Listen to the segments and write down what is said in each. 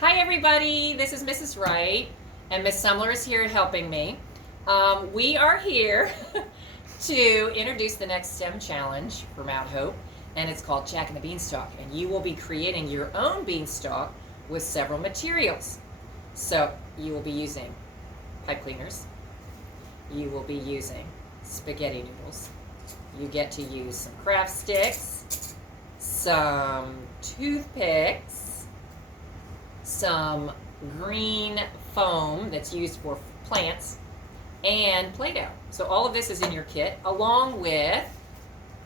Hi everybody, this is Mrs. Wright, and Miss Sumler is here helping me. We are here to introduce the next STEM challenge for Mount Hope, and it's called Jack and the Beanstalk, and you will be creating your own beanstalk with several materials. So you will be using pipe cleaners, you will be using spaghetti noodles, you get to use some craft sticks, some toothpicks, some green foam that's used for plants, and Play-Doh. So all of this is in your kit, along with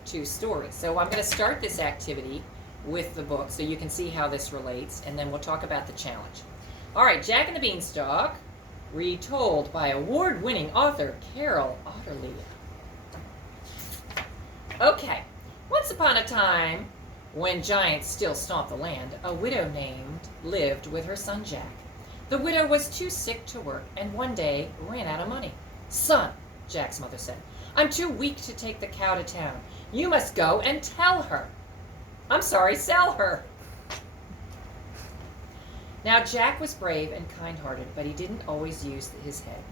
2 stories. So I'm going to start this activity with the book so you can see how this relates, and then we'll talk about the challenge. All right, Jack and the Beanstalk, retold by award-winning author Carol Otterly. Okay, once upon a time, when giants still stomped the land, a widow lived with her son Jack. The widow was too sick to work and one day ran out of money. "Son," Jack's mother said, "I'm too weak to take the cow to town. You must go and tell her. Sell her." Now Jack was brave and kind-hearted, but he didn't always use his head.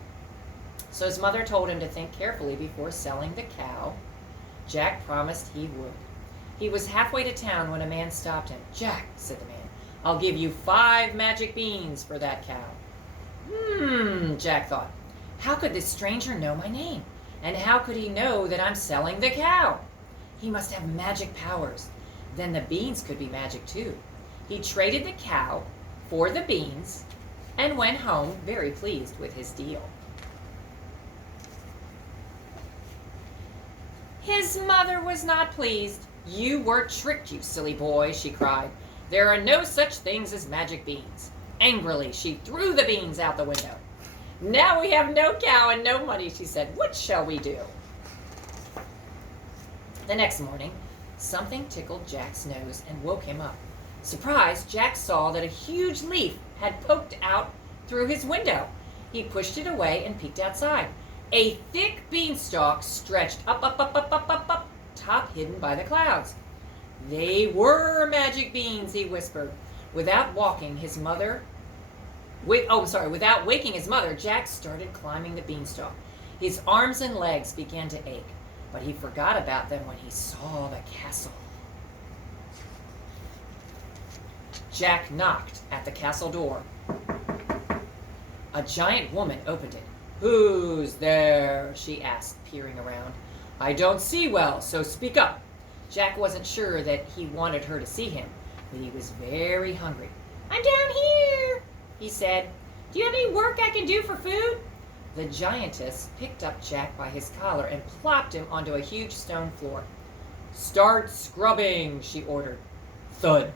So his mother told him to think carefully before selling the cow. Jack promised he would. He was halfway to town when a man stopped him. "Jack," said the man, "I'll give you 5 magic beans for that cow." Jack thought. How could this stranger know my name? And how could he know that I'm selling the cow? He must have magic powers. Then the beans could be magic too. He traded the cow for the beans and went home very pleased with his deal. His mother was not pleased. "You were tricked, you silly boy," she cried. "There are no such things as magic beans." Angrily, she threw the beans out the window. "Now we have no cow and no money," she said. "What shall we do?" The next morning, something tickled Jack's nose and woke him up. Surprised, Jack saw that a huge leaf had poked out through his window. He pushed it away and peeked outside. A thick beanstalk stretched up, top hidden by the clouds. "They were magic beans," he whispered. Without waking his mother, Jack started climbing the beanstalk. His arms and legs began to ache, but he forgot about them when he saw the castle. Jack knocked at the castle door. A giant woman opened it. "Who's there?" she asked, peering around. "I don't see well, so speak up." Jack wasn't sure that he wanted her to see him, but he was very hungry. "I'm down here," he said. "Do you have any work I can do for food?" The giantess picked up Jack by his collar and plopped him onto a huge stone floor. "Start scrubbing," she ordered. Thud,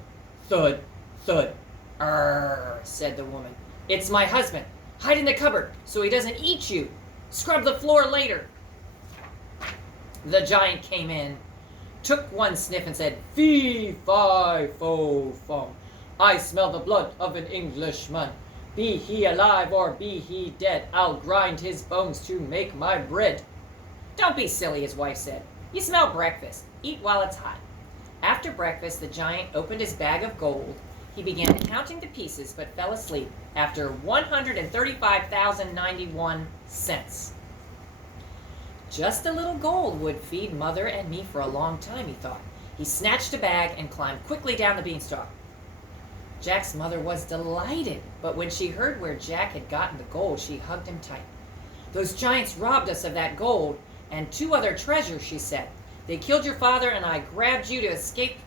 thud, thud. "Arr," said the woman. "It's my husband. Hide in the cupboard so he doesn't eat you. Scrub the floor later." The giant came in, took one sniff and said, "Fee, fi, fo, fum. I smell the blood of an Englishman. Be he alive or be he dead, I'll grind his bones to make my bread." "Don't be silly," his wife said. "You smell breakfast. Eat while it's hot." After breakfast, the giant opened his bag of gold. He began counting the pieces, but fell asleep after 135,091 cents. Just a little gold would feed Mother and me for a long time, he thought. He snatched a bag and climbed quickly down the beanstalk. Jack's mother was delighted, but when she heard where Jack had gotten the gold, she hugged him tight. "Those giants robbed us of that gold and 2 other treasures," she said. "They killed your father and I grabbed you to escape.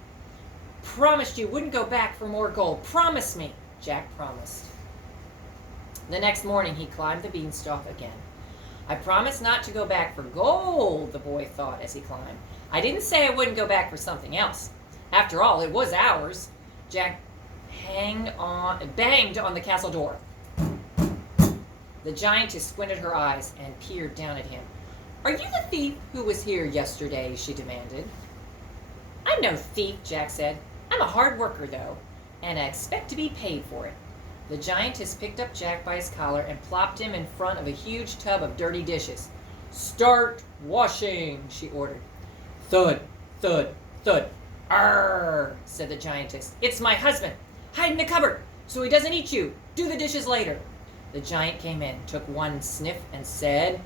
Promised you wouldn't go back for more gold. Promise me." Jack promised. The next morning he climbed the beanstalk again. "I promised not to go back for gold," the boy thought as he climbed. "I didn't say I wouldn't go back for something else. After all, it was ours." Jack banged on the castle door. The giantess squinted her eyes and peered down at him. "Are you the thief who was here yesterday?" she demanded. "I'm no thief," Jack said. "I'm a hard worker, though, and I expect to be paid for it." The giantess picked up Jack by his collar and plopped him in front of a huge tub of dirty dishes. "Start washing," she ordered. Thud, thud, thud. "Arr," said the giantess. "It's my husband. Hide in the cupboard so he doesn't eat you. Do the dishes later. The giant came in, took one sniff, and said,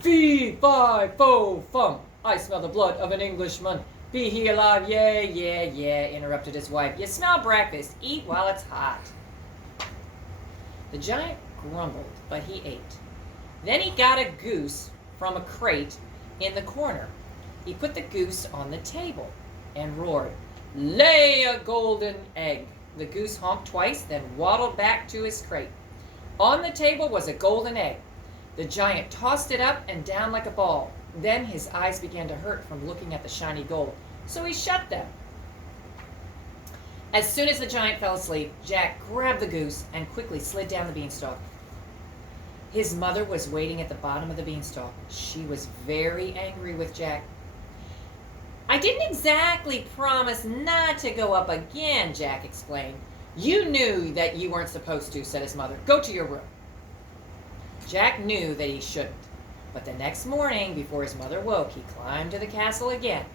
Fee, fi, fo, fum. I smell the blood of an Englishman. Be he alive? Yeah, yeah, yeah, interrupted his wife. You smell breakfast. Eat while it's hot. The giant grumbled, but he ate. Then he got a goose from a crate in the corner. He put the goose on the table and roared, Lay a golden egg. The goose honked twice, then waddled back to his crate. On the table was a golden egg. The giant tossed it up and down like a ball. Then his eyes began to hurt from looking at the shiny gold, so he shut them. As soon as the giant fell asleep, Jack grabbed the goose and quickly slid down the beanstalk. His mother was waiting at the bottom of the beanstalk. She was very angry with Jack. I didn't exactly promise not to go up again, Jack explained. You knew that you weren't supposed to, said his mother. Go to your room. Jack knew that he shouldn't, but the next morning, before his mother woke, he climbed to the castle again.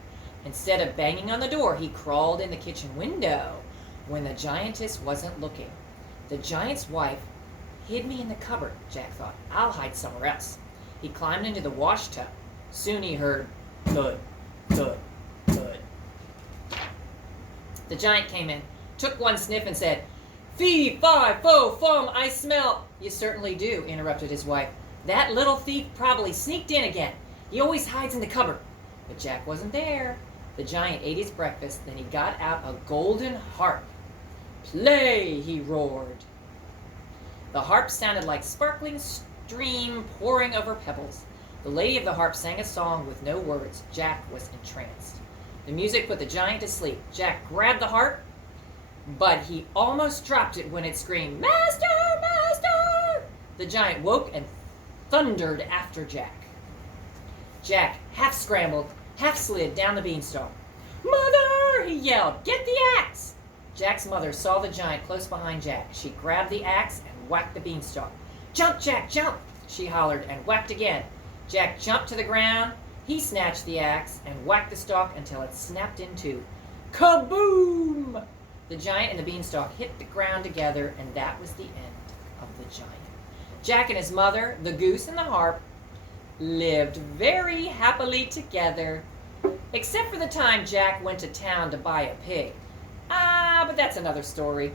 Instead of banging on the door, he crawled in the kitchen window when the giantess wasn't looking. The giant's wife hid me in the cupboard, Jack thought. I'll hide somewhere else. He climbed into the wash tub. Soon he heard thud, thud, thud. The giant came in, took one sniff, and said, Fee, fi, fo, fum, I smell. You certainly do, interrupted his wife. That little thief probably sneaked in again. He always hides in the cupboard. But Jack wasn't there. The giant ate his breakfast, then he got out a golden harp. Play, he roared. The harp sounded like sparkling stream pouring over pebbles. The lady of the harp sang a song with no words. Jack was entranced. The music put the giant to sleep. Jack grabbed the harp, but he almost dropped it when it screamed, Master, Master! The giant woke and thundered after Jack. Jack half scrambled, half slid down the beanstalk. Mother, he yelled, get the axe! Jack's mother saw the giant close behind Jack. She grabbed the axe and whacked the beanstalk. Jump, Jack, jump, she hollered and whacked again. Jack jumped to the ground. He snatched the axe and whacked the stalk until it snapped in two. Kaboom! The giant and the beanstalk hit the ground together, and that was the end of the giant. Jack and his mother, the goose and the harp, lived very happily together, except for the time Jack went to town to buy a pig. But that's another story.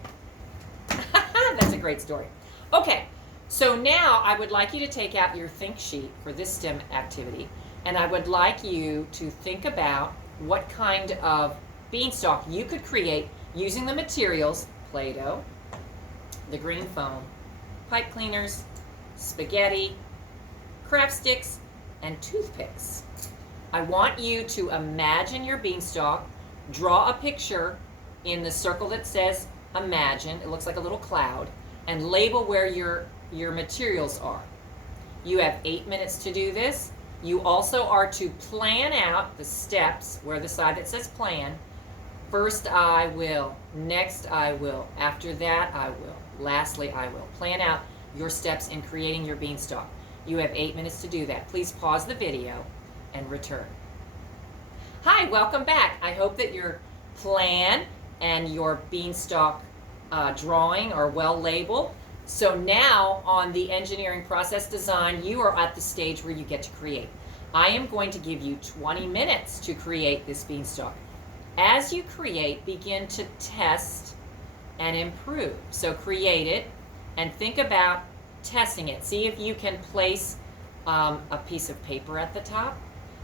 That's a great story. Okay, so now I would like you to take out your think sheet for this STEM activity, and I would like you to think about what kind of beanstalk you could create using the materials, Play-Doh, the green foam, pipe cleaners, spaghetti, craft sticks, and toothpicks. I want you to imagine your beanstalk, draw a picture in the circle that says imagine, it looks like a little cloud, and label where your materials are. You have 8 minutes to do this. You also are to plan out the steps where the side that says plan. First I will, next I will, after that I will, lastly I will. Plan out your steps in creating your beanstalk. You have 8 minutes to do that. Please pause the video and return. Hi, welcome back. I hope that your plan and your beanstalk drawing are well labeled. So now on the engineering process design, you are at the stage where you get to create. I am going to give you 20 minutes to create this beanstalk. As you create, begin to test and improve. So create it and think about testing it. See if you can place a piece of paper at the top.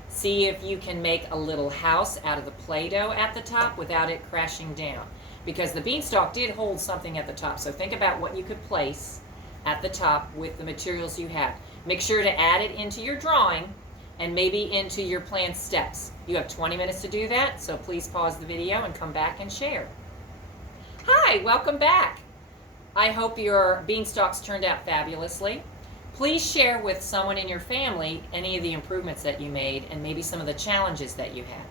See if you can make a little house out of the Play-Doh at the top without it crashing down. Because the beanstalk did hold something at the top. So think about what you could place at the top with the materials you have. Make sure to add it into your drawing and maybe into your planned steps. You have 20 minutes to do that, so please pause the video and come back and share. Hi, welcome back. I hope your beanstalks turned out fabulously. Please share with someone in your family any of the improvements that you made and maybe some of the challenges that you had.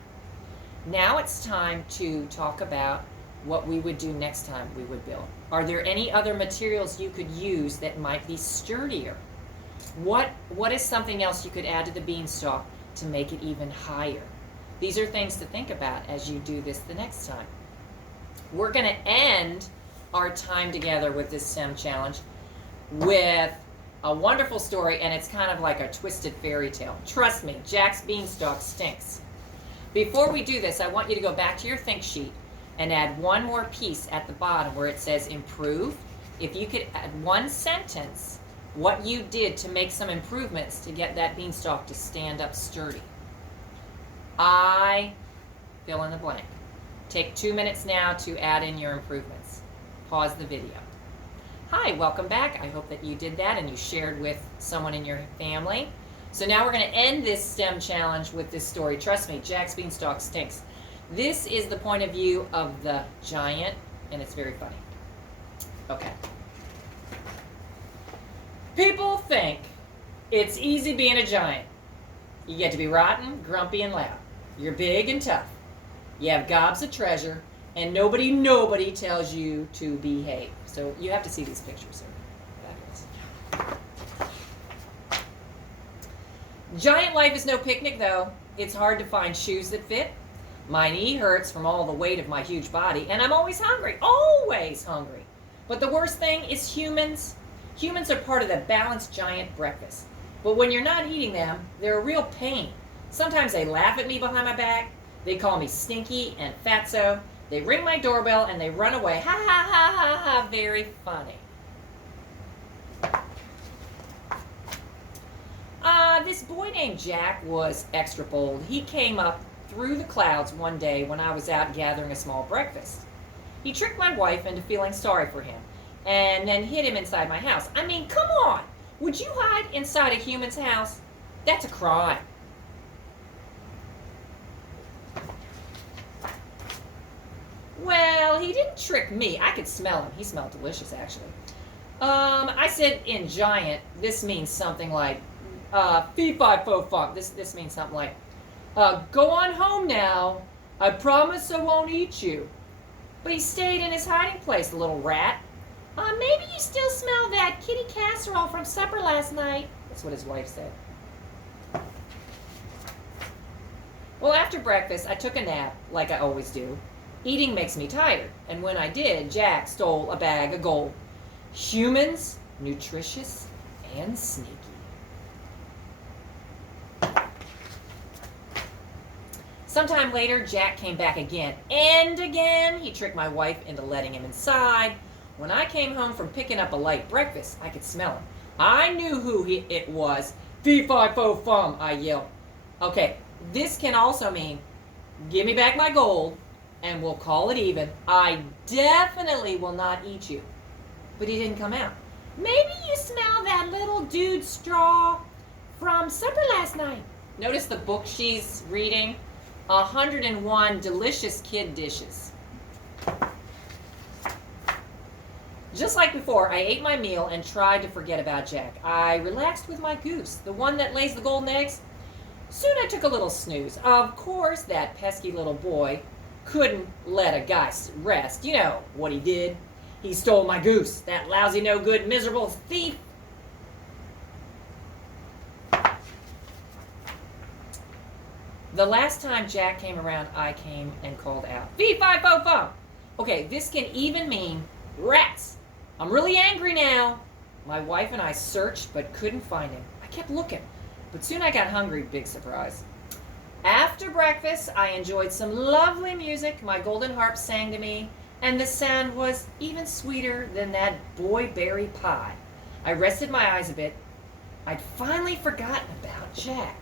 Now it's time to talk about what we would do next time we would build. Are there any other materials you could use that might be sturdier? What is something else you could add to the beanstalk to make it even higher? These are things to think about as you do this the next time. We're going to end our time together with this STEM challenge with a wonderful story, and it's kind of like a twisted fairy tale. Trust me, Jack's Beanstalk stinks. Before we do this, I want you to go back to your think sheet and add one more piece at the bottom where it says improve. If you could add one sentence, what you did to make some improvements to get that beanstalk to stand up sturdy. I fill in the blank. Take 2 minutes now to add in your improvements. Pause the video. Hi, welcome back. I hope that you did that and you shared with someone in your family. So now we're going to end this STEM challenge with this story. Trust me, Jack's Beanstalk stinks. This is the point of view of the giant, and it's very funny. Okay. People think it's easy being a giant. You get to be rotten, grumpy, and loud. You're big and tough. You have gobs of treasure, and nobody tells you to behave. So you have to see these pictures. Giant life is no picnic, though. It's hard to find shoes that fit. My knee hurts from all the weight of my huge body, and I'm always hungry. Always hungry. But the worst thing is humans. Humans are part of the balanced giant breakfast. But when you're not eating them, they're a real pain. Sometimes they laugh at me behind my back. They call me stinky and fatso. They ring my doorbell and they run away. Ha ha ha ha ha. Very funny. This boy named Jack was extra bold. He came up through the clouds one day when I was out gathering a small breakfast. He tricked my wife into feeling sorry for him and then hid him inside my house. I mean, come on! Would you hide inside a human's house? That's a crime. Well, he didn't trick me. I could smell him. He smelled delicious, actually. I said in giant, this means something like, fee fi fo fum. This means something like, go on home now. I promise I won't eat you. But he stayed in his hiding place, the little rat. Maybe you still smell that kitty casserole from supper last night. That's what his wife said. Well, after breakfast, I took a nap, like I always do. Eating makes me tired, and when I did, Jack stole a bag of gold. Humans, nutritious, and sneaky. Sometime later, Jack came back again, and again. He tricked my wife into letting him inside. When I came home from picking up a light breakfast, I could smell him. I knew who it was. Fee fi fo fum, I yelled. Okay, this can also mean, give me back my gold, and we'll call it even. I definitely will not eat you. But he didn't come out. Maybe you smell that little dude straw from supper last night. Notice the book she's reading. 101 delicious kid dishes. Just like before, I ate my meal and tried to forget about Jack. I relaxed with my goose, the one that lays the golden eggs. Soon I took a little snooze. Of course, that pesky little boy couldn't let a guy rest. You know what he did. He stole my goose, that lousy, no good, miserable thief. The last time Jack came around, I came and called out, fee fi fo fum. Okay, this can even mean rats. I'm really angry now. My wife and I searched but couldn't find him. I kept looking, but soon I got hungry, big surprise. After breakfast, I enjoyed some lovely music. My golden harp sang to me, and the sound was even sweeter than that boy berry pie. I rested my eyes a bit. I'd finally forgotten about Jack.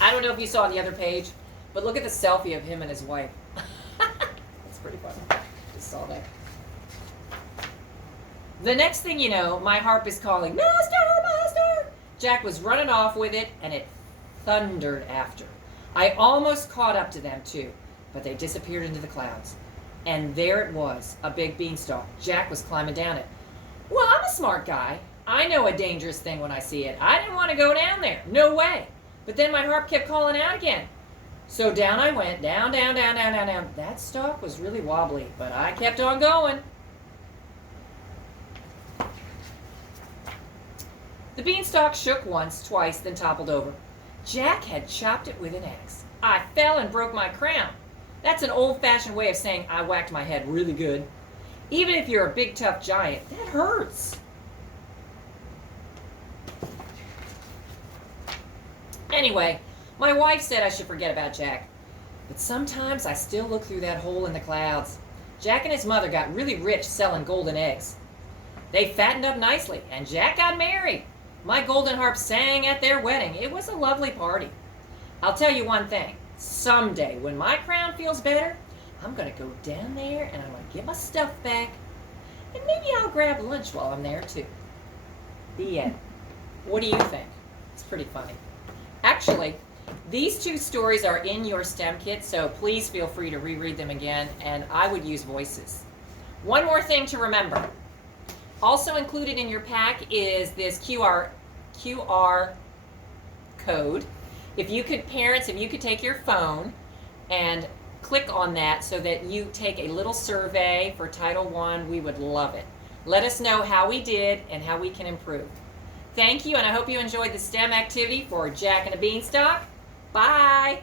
I don't know if you saw on the other page, but look at the selfie of him and his wife. That's pretty funny. Just saw that. The next thing you know, my harp is calling, Master, Master! Jack was running off with it, and it thundered after. I almost caught up to them, too, but they disappeared into the clouds. And there it was, a big beanstalk. Jack was climbing down it. Well, I'm a smart guy. I know a dangerous thing when I see it. I didn't want to go down there. No way. But then my harp kept calling out again. So down I went, down, down, down, down, down, down. That stalk was really wobbly, but I kept on going. The beanstalk shook once, twice, then toppled over. Jack had chopped it with an axe. I fell and broke my crown. That's an old-fashioned way of saying I whacked my head really good. Even if you're a big, tough giant, that hurts. Anyway, my wife said I should forget about Jack. But sometimes I still look through that hole in the clouds. Jack and his mother got really rich selling golden eggs. They fattened up nicely, and Jack got married. My golden harp sang at their wedding. It was a lovely party. I'll tell you one thing. Someday, when my crown feels better, I'm going to go down there and I'm going to get my stuff back. And maybe I'll grab lunch while I'm there, too. The end. What do you think? It's pretty funny. Actually, these two stories are in your STEM kit, so please feel free to reread them again, and I would use voices. One more thing to remember. Also included in your pack is this QR code. If you could, parents, if you could take your phone and click on that so that you take a little survey for Title I, we would love it. Let us know how we did and how we can improve. Thank you, and I hope you enjoyed the STEM activity for Jack and a Beanstalk. Bye!